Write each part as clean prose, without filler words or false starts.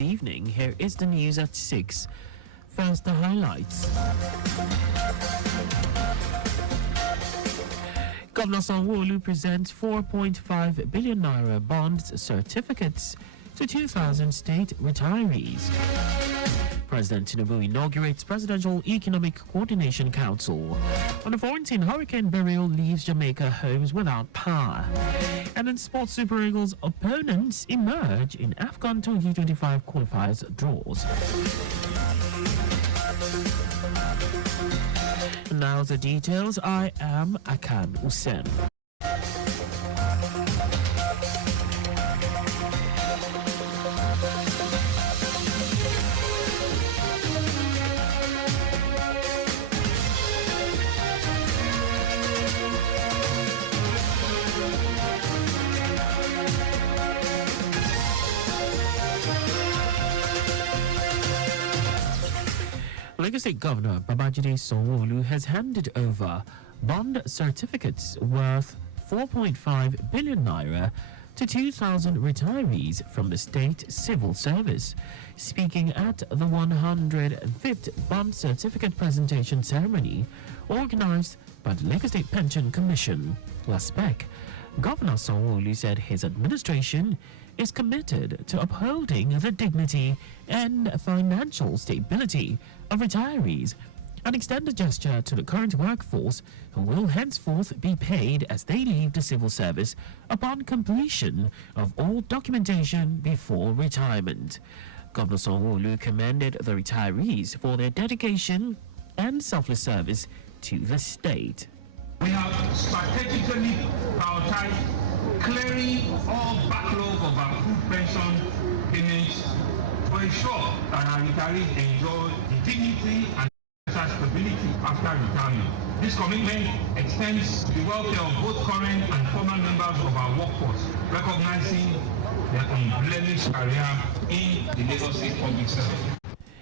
evening. Here is the news at 6. First, the highlights. Governor Sanwo-Olu presents 4.5 billion naira bonds certificates to 2,000 state retirees. President Tinubu inaugurates Presidential Economic Coordination Council. On the 14th, Hurricane Beryl leaves Jamaica homes without power. And in sports, Super Eagles opponents emerge in AFCON 2025 qualifiers draws. Now the details. I am Akan Usen. Lagos State Governor Babajide Sanwo-Olu has handed over bond certificates worth 4.5 billion naira to 2,000 retirees from the state civil service. Speaking at the 105th bond certificate presentation ceremony organized by the Lagos State Pension Commission, LASPEC, Governor Sanwo-Olu said his administration is committed to upholding the dignity and financial stability of retirees and extend a gesture to the current workforce who will henceforth be paid as they leave the civil service upon completion of all documentation before retirement. Governor Sanwo-Olu commended the retirees for their dedication and selfless service to the state. We have strategically prioritized clearing all backlog of our food pension payments to ensure that our retirees enjoy the dignity and stability after retirement. This commitment extends to the welfare of both current and former members of our workforce, recognizing their unblemished career in the Lagos State public service.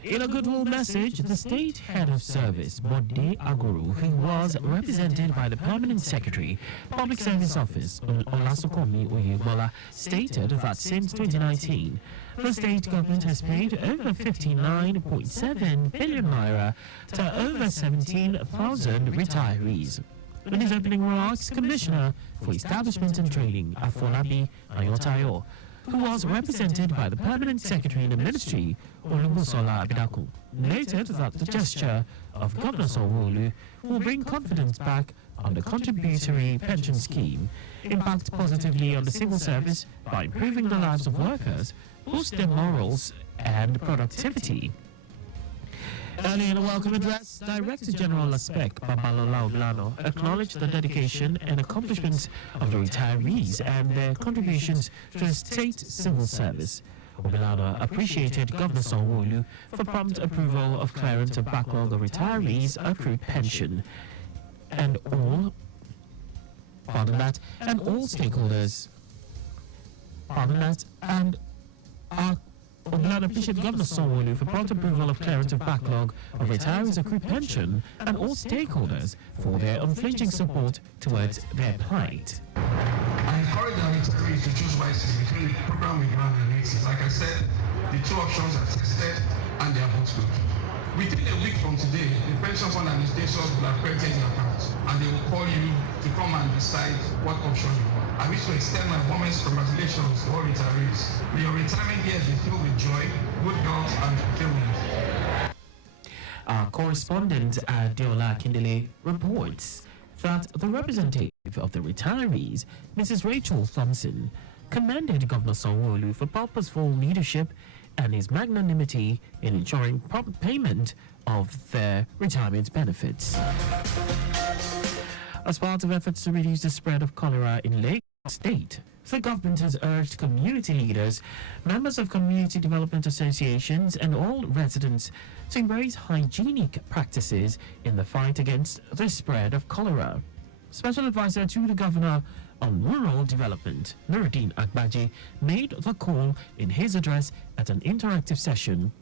In a goodwill message, the state head of service, Bode Aguru, who was represented by the Permanent Secretary, Public Service Office, Olasukomi Oyebola, stated that since 2019, the state government has paid over 59.7 billion naira to over 17,000 retirees. In his opening remarks, Commissioner for Establishment and Training, Afolabi Ayotayo, who was represented by the Permanent Secretary in the Ministry, Olubusola Abidaku, noted that the gesture of Governor Sanwo-Olu will bring confidence back on the contributory pension scheme, impact positively on the civil service by improving the lives of workers, boost their morals and productivity. Early in a welcome address, Director General LASPEC Babalola Oblano acknowledged the dedication and accomplishments of the retirees and their contributions to the state civil service. Oblano appreciated Governor Sanwo-Olu for prompt approval of clearance of backlog of retirees' accrued pension and all stakeholders. Oblano appreciated Governor Sanwo-Olu for prompt approval of clearance of backlog of retirees' accrued pension and all stakeholders for their unflinching support towards their plight. I encourage our retirees to choose wisely between the program we run and races. Like I said, the two options are tested and they are both good. Within a week from today, the pension fund administrators will have credited your account and they will call you to come and decide what option you want. I wish to extend my warmest congratulations to all retirees. May your retirement years be filled with joy, good health, and fulfillment. Our correspondent Adeola Kindele reports that the representative of the retirees, Mrs. Rachel Thompson, commended Governor Sanwo-Olu for purposeful leadership and his magnanimity in ensuring prompt payment of their retirement benefits. As part of efforts to reduce the spread of cholera in Lagos State, the government has urged community leaders, members of community development associations, and all residents to embrace hygienic practices in the fight against the spread of cholera. Special Advisor to the Governor on Rural Development, Nuruddin Agbaji, made the call in his address at an interactive session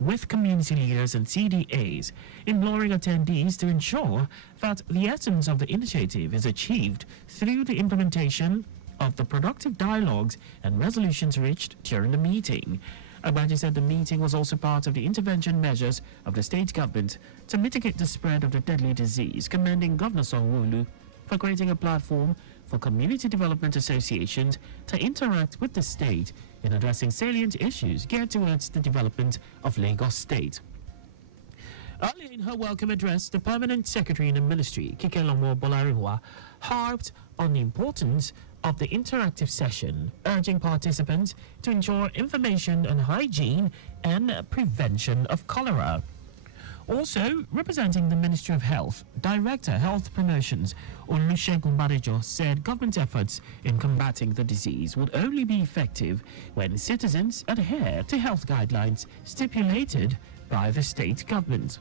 with community leaders and CDAs, imploring attendees to ensure that the essence of the initiative is achieved through the implementation of the productive dialogues and resolutions reached during the meeting. Agbaji said the meeting was also part of the intervention measures of the state government to mitigate the spread of the deadly disease, commending Governor Sanwo-Olu for creating a platform for community development associations to interact with the state in addressing salient issues geared towards the development of Lagos State. Earlier in her welcome address, the Permanent Secretary in the Ministry, Kikelomo Bolariwa, harped on the importance of the interactive session, urging participants to ensure information on hygiene and prevention of cholera. Also, representing the Ministry of Health, Director Health Promotions Olusegun Badejo said government efforts in combating the disease would only be effective when citizens adhere to health guidelines stipulated by the state government.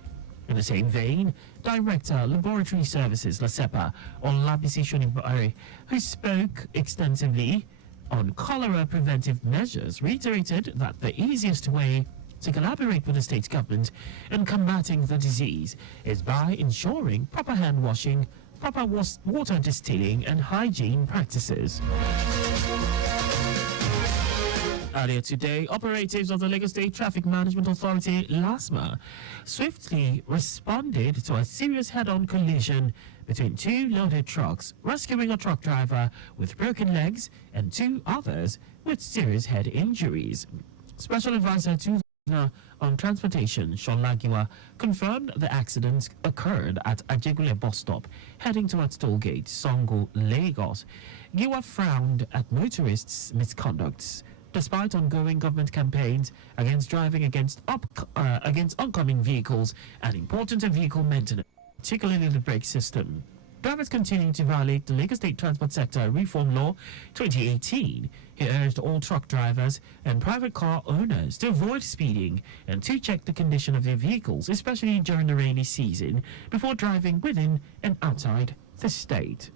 In the same vein, Director Laboratory Services LASEPA Olabisi Shonibare, who spoke extensively on cholera preventive measures, reiterated that the easiest way to collaborate with the state government in combating the disease is by ensuring proper hand washing, proper water distilling and hygiene practices. Earlier today, operatives of the Lagos State Traffic Management Authority, LASMA, swiftly responded to a serious head-on collision between two loaded trucks, rescuing a truck driver with broken legs and two others with serious head injuries. Special Advisor to on Transportation, Shola Giwa, confirmed the accident occurred at Ajegule bus stop, heading towards tollgate Songo, Lagos. Giwa frowned at motorists' misconducts, despite ongoing government campaigns against driving against oncoming vehicles and important vehicle maintenance, particularly the brake system. Drivers continue to violate the Lagos State Transport Sector Reform Law 2018. He urged all truck drivers and private car owners to avoid speeding and to check the condition of their vehicles, especially during the rainy season, before driving within and outside the state.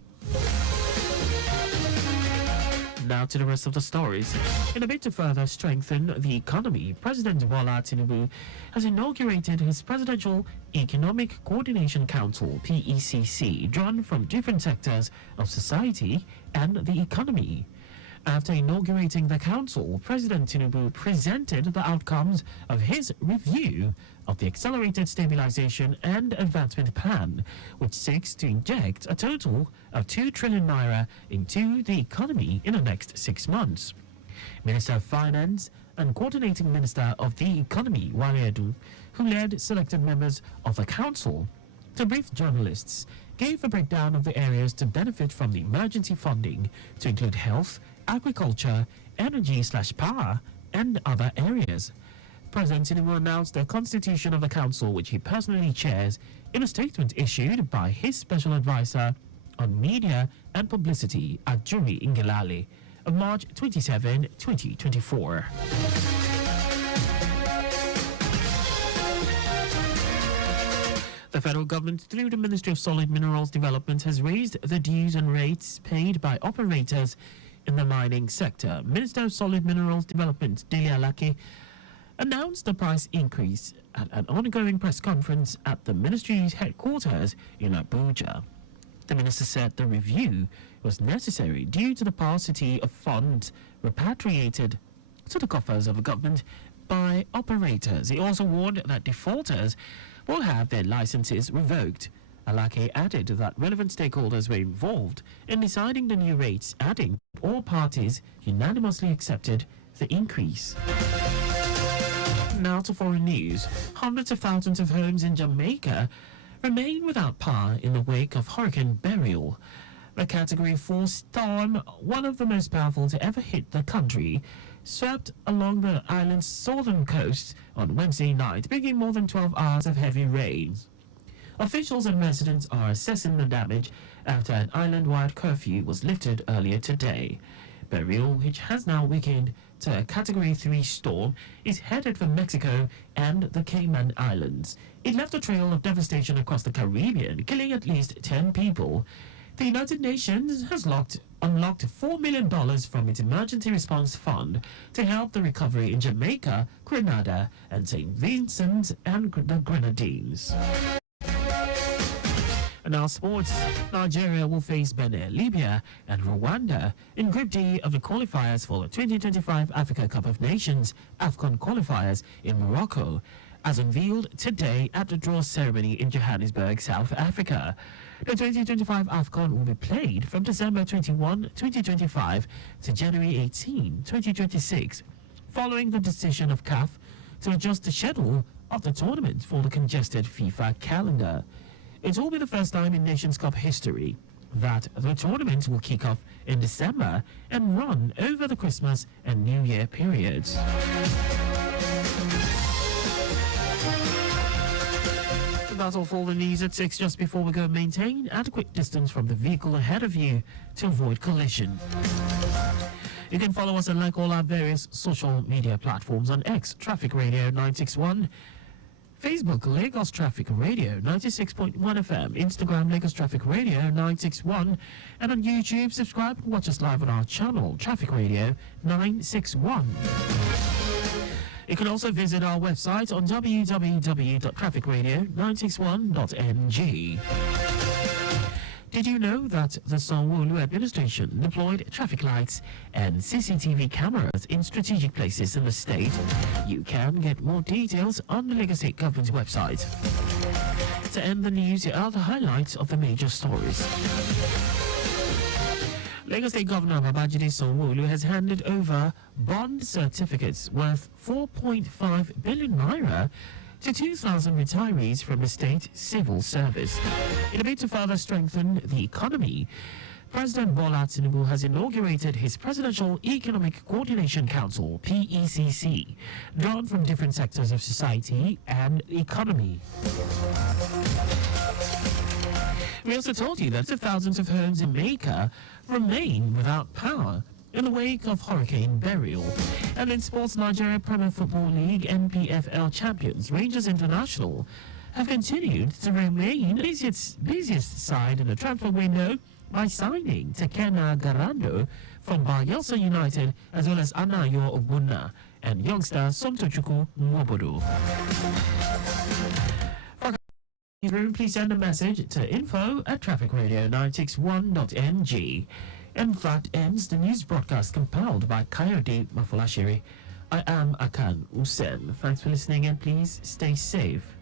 Now to the rest of the stories. In a bid to further strengthen the economy, President Bola Tinubu has inaugurated his Presidential Economic Coordination Council, PECC, drawn from different sectors of society and the economy. After inaugurating the council, President Tinubu presented the outcomes of his review of the Accelerated Stabilization and Advancement Plan, which seeks to inject a total of 2 trillion naira into the economy in the next 6 months. Minister of Finance and Coordinating Minister of the Economy, Wale Edu, who led selected members of the council to brief journalists, gave a breakdown of the areas to benefit from the emergency funding, to include health, agriculture, energy/power, and other areas. President Tinubu announced the constitution of the council, which he personally chairs, in a statement issued by his special advisor on media and publicity, Ajuri Ngelale, on March 27, 2024. The federal government, through the Ministry of Solid Minerals Development, has raised the dues and rates paid by operators in the mining sector. Minister of Solid Minerals Development, Dele Alake, announced the price increase at an ongoing press conference at the ministry's headquarters in Abuja. The minister said the review was necessary due to the paucity of funds repatriated to the coffers of the government by operators. He also warned that defaulters will have their licenses revoked. Alake added that relevant stakeholders were involved in deciding the new rates, adding all parties unanimously accepted the increase. Now to foreign news. Hundreds of thousands of homes in Jamaica remain without power in the wake of Hurricane Beryl. The Category 4 storm, one of the most powerful to ever hit the country, swept along the island's southern coast on Wednesday night, bringing more than 12 hours of heavy rains. Officials and residents are assessing the damage after an island-wide curfew was lifted earlier today. Beryl, which has now weakened to a Category 3 storm, is headed for Mexico and the Cayman Islands. It left a trail of devastation across the Caribbean, killing at least 10 people. The United Nations has unlocked $4 million from its Emergency Response Fund to help the recovery in Jamaica, Grenada, and St. Vincent and the Grenadines. And now sports. Nigeria will face Benin, Libya and Rwanda in Group D of the qualifiers for the 2025 Africa Cup of Nations AFCON qualifiers in Morocco, as unveiled today at the draw ceremony in Johannesburg, South Africa. The 2025 AFCON will be played from December 21, 2025 to January 18, 2026, following the decision of CAF to adjust the schedule of the tournament for the congested FIFA calendar. It will be the first time in Nations Cup history that the tournament will kick off in December and run over the Christmas and New Year periods. That's all for the news at 6. Just before we go, maintain adequate distance from the vehicle ahead of you to avoid collision. You can follow us and like all our various social media platforms on X, Traffic Radio 961, Facebook, Lagos Traffic Radio 96.1 FM, Instagram, Lagos Traffic Radio 961, and on YouTube, subscribe and watch us live on our channel, Traffic Radio 961. You can also visit our website on www.trafficradio961.ng. Did you know that the Sanwo-Olu administration deployed traffic lights and CCTV cameras in strategic places in the state? You can get more details on the Lagos State Government's website. To end the news, here are the highlights of the major stories. Lagos State Governor Babajide Sanwo-Olu has handed over bond certificates worth 4.5 billion naira to 2,000 retirees from the state civil service. In a bid to further strengthen the economy, President Bola Tinubu has inaugurated his Presidential Economic Coordination Council, PECC, drawn from different sectors of society and economy. We also told you that thousands of homes in Jamaica remain without power in the wake of Hurricane Beryl. And in sports, Nigeria Premier Football League NPFL champions Rangers International have continued to remain the busiest side in the transfer window by signing Tekena Garando from Bayelsa United, as well as Anayo Ogbonna and youngster Somtochukwu Nwobodo. Please send a message to info@trafficradio961.ng. And that ends the news broadcast compiled by Kayode Mafulashiri. I am Akan Usen. Thanks for listening and please stay safe.